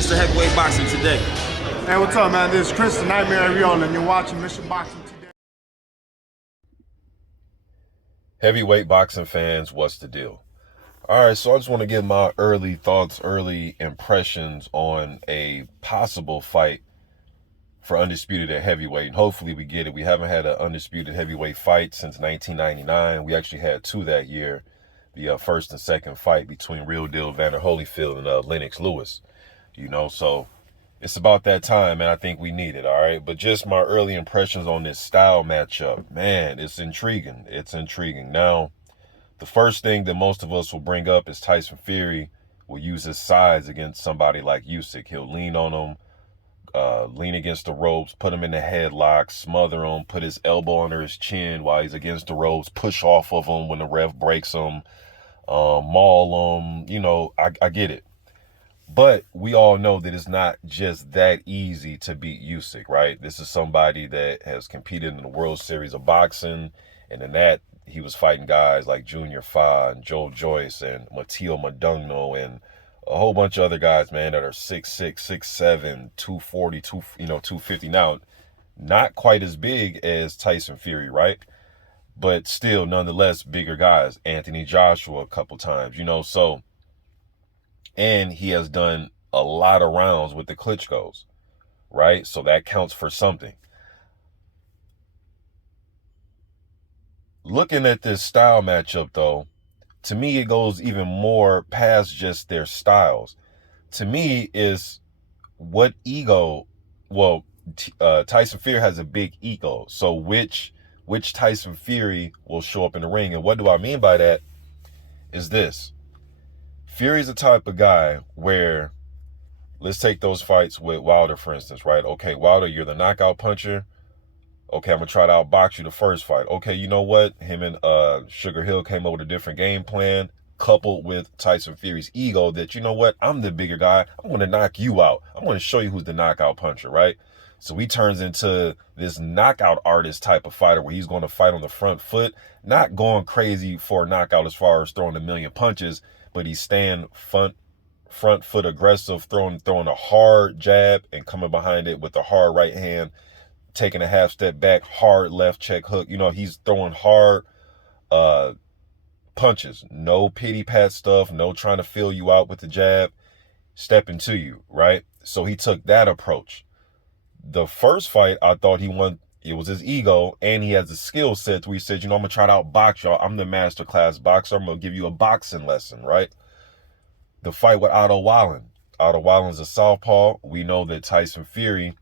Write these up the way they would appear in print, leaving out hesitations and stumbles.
Mr. Heavyweight Boxing today? Hey, what's up, man? This is Chris, the Nightmare Ariola, and you're watching Mr. Boxing Today. Heavyweight boxing fans, what's the deal? All right, so I just want to give my early thoughts, early impressions on a possible fight for Undisputed at heavyweight. And hopefully we get it. We haven't had an Undisputed heavyweight fight since 1999. We actually had two that year. The first and second fight between Real Deal Vander Holyfield and Lennox Lewis. You know, so it's about that time, and I think we need it, all right? But just my early impressions on this style matchup, man, it's intriguing. It's intriguing. Now, the first thing that most of us will bring up is Tyson Fury will use his size against somebody like Usyk. He'll lean on him, lean against the ropes, put him in the headlock, smother him, put his elbow under his chin while he's against the ropes, push off of him when the ref breaks him, maul him. You know, I get it. But we all know that it's not just that easy to beat Usyk, right? This is somebody that has competed in the World Series of Boxing, and in that, he was fighting guys like Junior Fa and Joe Joyce and Matteo Modugno and a whole bunch of other guys, man, that are 6'6", 6'7", 240, 250. Now, not quite as big as Tyson Fury, right? But still, nonetheless, bigger guys. Anthony Joshua a couple times, so... And he has done a lot of rounds with the Klitschko's, right? So that counts for something. Looking at this style matchup, though, to me, it goes even more past just their styles. To me, is what ego, Tyson Fury has a big ego. So which Tyson Fury will show up in the ring? And what do I mean by that is this. Fury's the type of guy where, let's take those fights with Wilder, for instance, right? Okay, Wilder, you're the knockout puncher. Okay, I'm going to try to outbox you the first fight. Okay, you know what? Him and Sugar Hill came up with a different game plan, coupled with Tyson Fury's ego that, you know what? I'm the bigger guy. I'm going to knock you out. I'm going to show you who's the knockout puncher, right? So he turns into this knockout artist type of fighter where he's going to fight on the front foot, not going crazy for a knockout as far as throwing a million punches, but he's staying front foot aggressive, throwing a hard jab and coming behind it with a hard right hand, taking a half step back, hard left check hook. He's throwing hard punches. No pity pat stuff, no trying to fill you out with the jab, stepping to you, right? So he took that approach. The first fight, I thought he won. It was his ego, and he has a skill set where he said, I'm going to try to outbox y'all. I'm the master class boxer. I'm going to give you a boxing lesson, right? The fight with Otto Wallen. Otto Wallen's a southpaw. We know that Tyson Fury,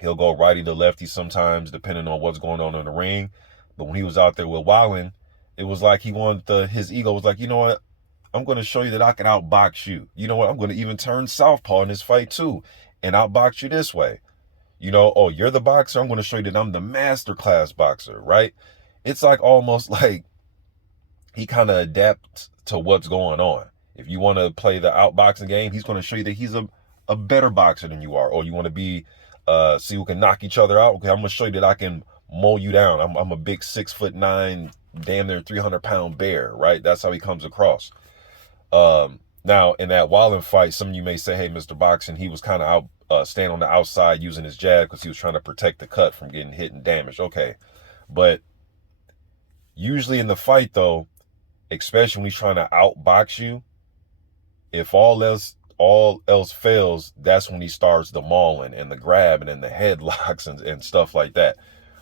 he'll go righty to lefty sometimes, depending on what's going on in the ring. But when he was out there with Wallen, it was like his ego was like, you know what? I'm going to show you that I can outbox you. You know what? I'm going to even turn southpaw in this fight too and outbox you this way. You're the boxer. I'm going to show you that I'm the master class boxer, right? It's like almost like he kind of adapts to what's going on. If you want to play the outboxing game, he's going to show you that he's a better boxer than you are. Or you want to be, see who can knock each other out. Okay, I'm going to show you that I can mow you down. I'm a big 6'9", damn near 300-pound bear, right? That's how he comes across. Now, in that Wallen fight, some of you may say, hey, Mr. Boxing, he was kind of out. Stand on the outside using his jab because he was trying to protect the cut from getting hit and damaged. Okay. But usually in the fight, though, especially when he's trying to outbox you, if all else fails, that's when he starts the mauling and the grabbing and the headlocks and stuff like that,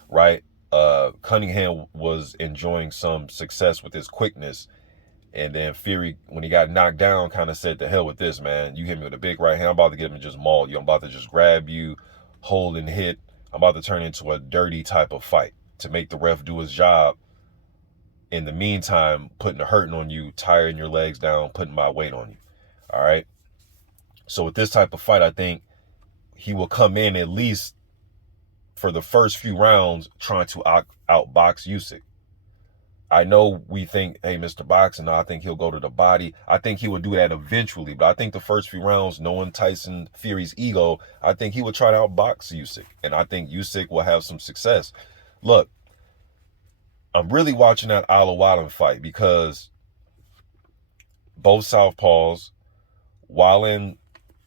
right? Cunningham was enjoying some success with his quickness. And then Fury, when he got knocked down, kind of said, to hell with this, man. You hit me with a big right hand. I'm about to get him and just maul you. I'm about to just grab you, hold and hit. I'm about to turn into a dirty type of fight to make the ref do his job. In the meantime, putting a hurting on you, tiring your legs down, putting my weight on you. All right. So with this type of fight, I think he will come in at least for the first few rounds trying to outbox Usyk. I know we think, hey, Mr. Boxing, I think he'll go to the body. I think he will do that eventually. But I think the first few rounds, knowing Tyson Fury's ego, I think he will try to outbox Usyk. And I think Usyk will have some success. Look, I'm really watching that Otto Wallen fight because both southpaws, Wallen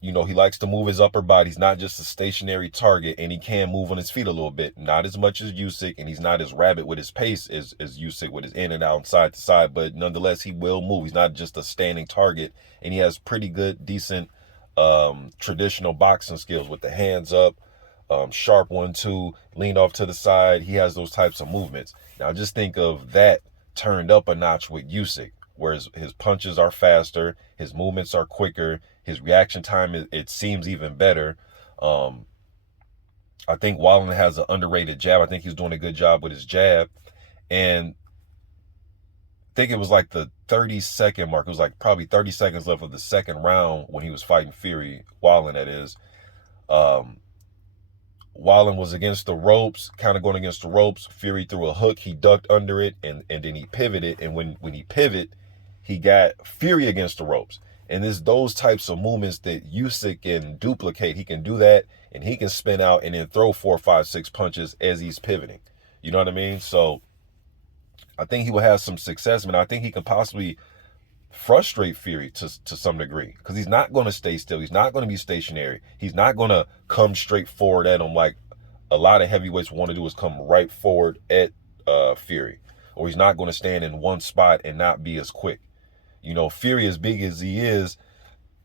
You know, he likes to move his upper body. He's not just a stationary target, and he can move on his feet a little bit. Not as much as Usyk, and he's not as rapid with his pace as Usyk with his in and out, side to side, but nonetheless, he will move. He's not just a standing target, and he has pretty good, decent traditional boxing skills with the hands up, sharp 1-2, lean off to the side. He has those types of movements. Now, just think of that turned up a notch with Usyk, where his punches are faster, his movements are quicker, his reaction time, it seems even better. I think Wallen has an underrated jab. I think he's doing a good job with his jab. And I think it was like the 30-second mark. It was like probably 30 seconds left of the second round when he was fighting Fury, Wallen that is. Wallen was against the ropes, kind of going against the ropes. Fury threw a hook. He ducked under it, and then he pivoted. And when he pivoted, he got Fury against the ropes. And it's those types of movements that Usyk can duplicate. He can do that, and he can spin out and then throw 4, 5, 6 punches as he's pivoting. You know what I mean? So I think he will have some success, man. I think he can possibly frustrate Fury to some degree, because he's not going to stay still. He's not going to be stationary. He's not going to come straight forward at him like a lot of heavyweights want to do, is come right forward at Fury. Or he's not going to stand in one spot and not be as quick. You know, Fury, as big as he is,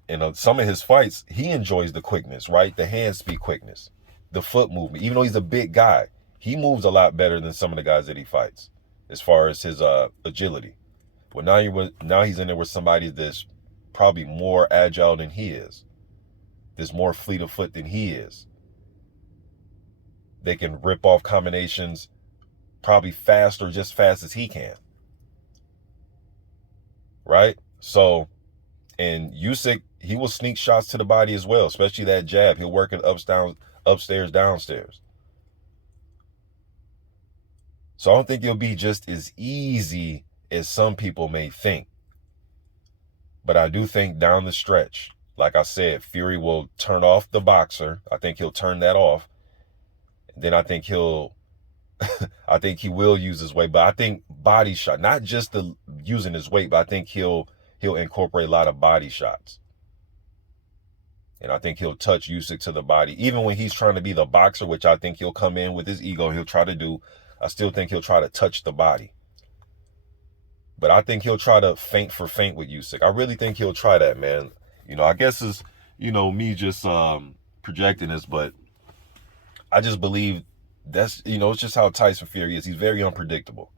in some of his fights, he enjoys the quickness, right? The hand speed quickness, the foot movement. Even though he's a big guy, he moves a lot better than some of the guys that he fights as far as his agility. Well, now he's in there with somebody that's probably more agile than he is. There's more fleet of foot than he is. They can rip off combinations probably faster, just fast as he can. Right? So, and Usyk, he will sneak shots to the body as well, especially that jab. He'll work it upstairs, downstairs. So I don't think it'll be just as easy as some people may think. But I do think down the stretch, like I said, Fury will turn off the boxer. I think he'll turn that off. Then I think I think he will use his weight, but I think body shot, not just the using his weight, but I think he'll incorporate a lot of body shots. And I think he'll touch Usyk to the body. Even when he's trying to be the boxer, which I think he'll come in with his ego, he'll try to do, I still think he'll try to touch the body. But I think he'll try to feint for feint with Usyk. I really think he'll try that, man. You know, I guess it's, you know, me just projecting this, but I just believe that's, you know, it's just how Tyson Fury is. He's very unpredictable.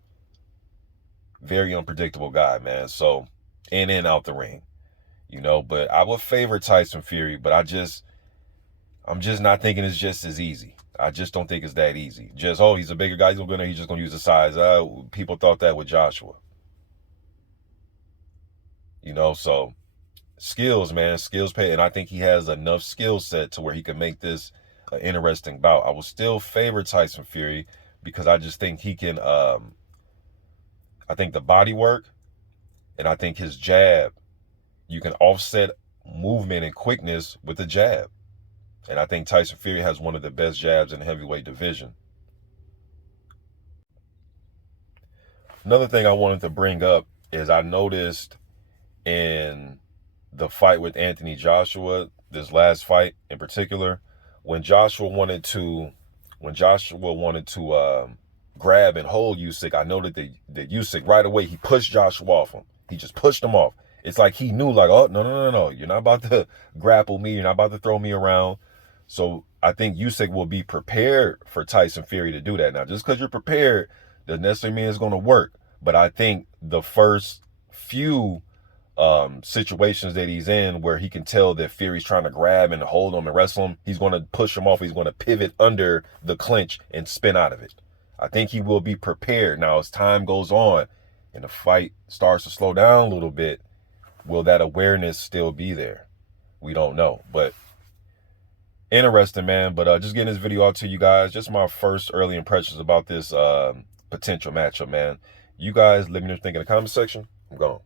Very unpredictable guy, man. So, in and out the ring, you know, but I would favor Tyson Fury, but I'm just not thinking it's just as easy. I just don't think it's that easy. Just, oh, he's a bigger guy, he's just going to use the size. People thought that with Joshua. You know, so skills, man, skills pay. And I think he has enough skill set to where he can make this an interesting bout. I will still favor Tyson Fury because I just think he can, I think the body work and I think his jab, you can offset movement and quickness with the jab. And I think Tyson Fury has one of the best jabs in the heavyweight division. Another thing I wanted to bring up is I noticed in the fight with Anthony Joshua, this last fight in particular, when Joshua wanted to grab and hold Usyk, I noted that Usyk right away, he pushed Joshua off him. He just pushed him off. It's like he knew, like, oh, no. You're not about to grapple me. You're not about to throw me around. So I think Usyk will be prepared for Tyson Fury to do that. Now, just because you're prepared doesn't necessarily mean it's going to work. But I think the first few situations that he's in where he can tell that Fury's trying to grab and hold him and wrestle him, he's going to push him off. He's going to pivot under the clinch and spin out of it. I think he will be prepared. Now, as time goes on and the fight starts to slow down a little bit, will that awareness still be there? We don't know. But interesting, man. But just getting this video out to you guys. Just my first early impressions about this potential matchup, man. You guys let me know what you think in the comment section. I'm gone.